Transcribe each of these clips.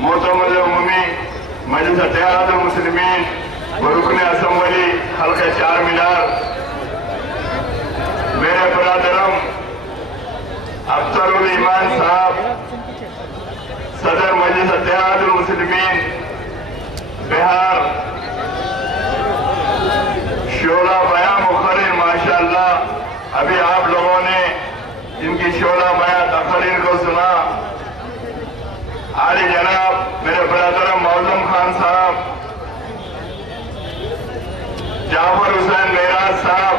معتمد عمومی مجلس اتحاد المسلمین و رکن اسمبلی حلقہ 4 مینار، میرے برادرم اختر الایمان صاحب صدر مجلس اتحاد المسلمین بہار، شعلہ بیاں مقرر ماشاءاللہ، ابھی آپ لوگوں نے ان کی شعلہ بیاں تقریر کو سنا۔ عالی جناب میرے برادرم معظم خان صاحب، جعفر حسین معراج صاحب،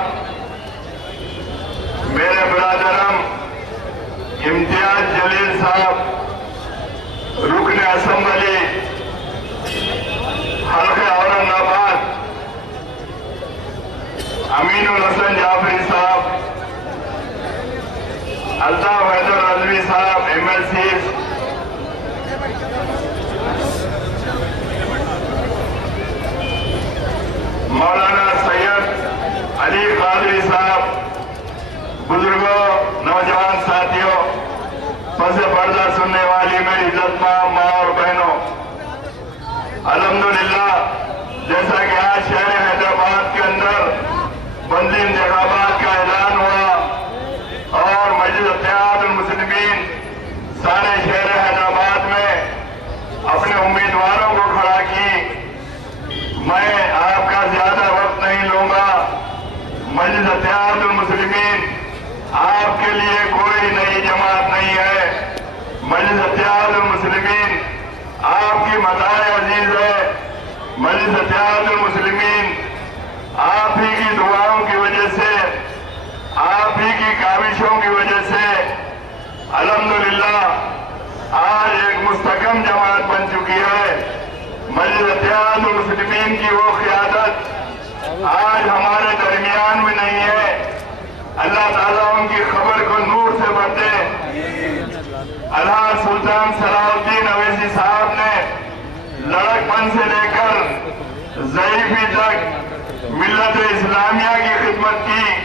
میرے برادرم امتیاز جلیل صاحب رکن اسمبلی حلقہ اورنگ آباد، امین الحسن جعفری صاحب، الطاف حیدر رضوی صاحب MLC، مولانا سید علی قادری صاحب، بزرگوں، نوجوان ساتھیوں، پس پردہ سننے والی میری عزت ماں اور بہنوں، الحمدللہ جیسا کہ آج شہر حیدرآباد کے اندر بندی انتخابات کا اعلان ہوا اور مجلس اتحاد المسلمین سارے شہر حیدرآباد میں اپنے امیدواروں کو کھڑا کی، میں آپ کا زیادہ وقت نہیں لوں گا۔ مجلس اتحاد المسلمین آپ کے لیے کوئی نئی جماعت نہیں ہے، مجلس اتحاد المسلمین آپ کی مداح عزیز ہے، مجلس اتحاد المسلمین آپ ہی کی دعاؤں کی وجہ سے، آپ ہی کی کاوشوں کی وجہ سے الحمدللہ آج ایک مستحکم جماعت بن چکی ہے۔ مجلس اتحاد المسلمین کی وہ قیادت آج ہمارے درمیان میں نہیں ہے، اللہ تعالیٰ ان کی خبر کو نور سے بھر دے۔ الحاج سلطان صلاح الدین اویسی صاحب نے لڑک پن سے لے کر ضعیفی تک ملت اسلامیہ کی خدمت کی۔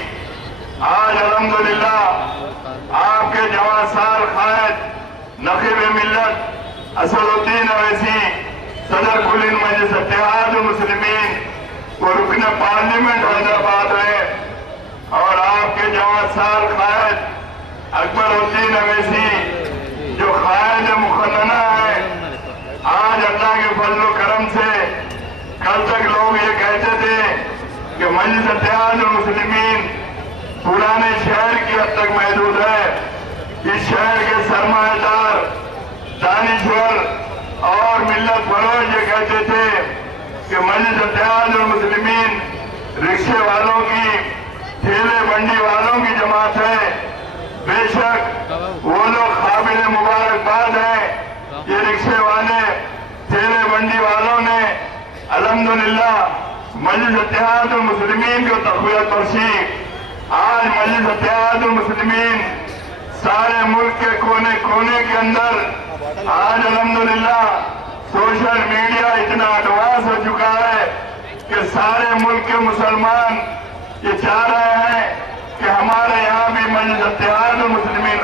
آج الحمدللہ آپ کے جوان سال قائد نقیب ملت اسد الدین اویسی صدر کل مجلس اتحاد المسلمین وہ رکن پارلیمنٹ حیدرآباد ہے، اور آپ کے جوان سال قائد اکبر الدین اویسی جو قائد مقننہ ہے۔ آج اللہ کے فضل و کرم سے کل تک لوگ یہ کہتے تھے کہ مجلس اتحاد المسلمین پرانے شہر کی حد تک محدود ہے، اس شہر کے سرمایہ دار دانشور اور ملت فروش یہ کہتے تھے کہ مجلس اتحاد المسلمین رکشے والوں کی، ٹھیلے منڈی والوں کی جماعت ہے۔ بے شک وہ لوگ قابل مبارکباد ہیں، یہ رکشے والے، ٹھیلے منڈی والوں نے الحمدللہ مجلس اتحاد المسلمین کو تقویت بخشی۔ آج مجلس اتحاد المسلمین سارے ملک کے کونے کونے کے اندر آج الحمدللہ سوشل میڈیا اتنا ایڈوانس ہو چکا ہے کہ سارے ملک کے مسلمان یہ چاہ رہے ہیں کہ ہمارے یہاں بھی مجلس اتحاد المسلمین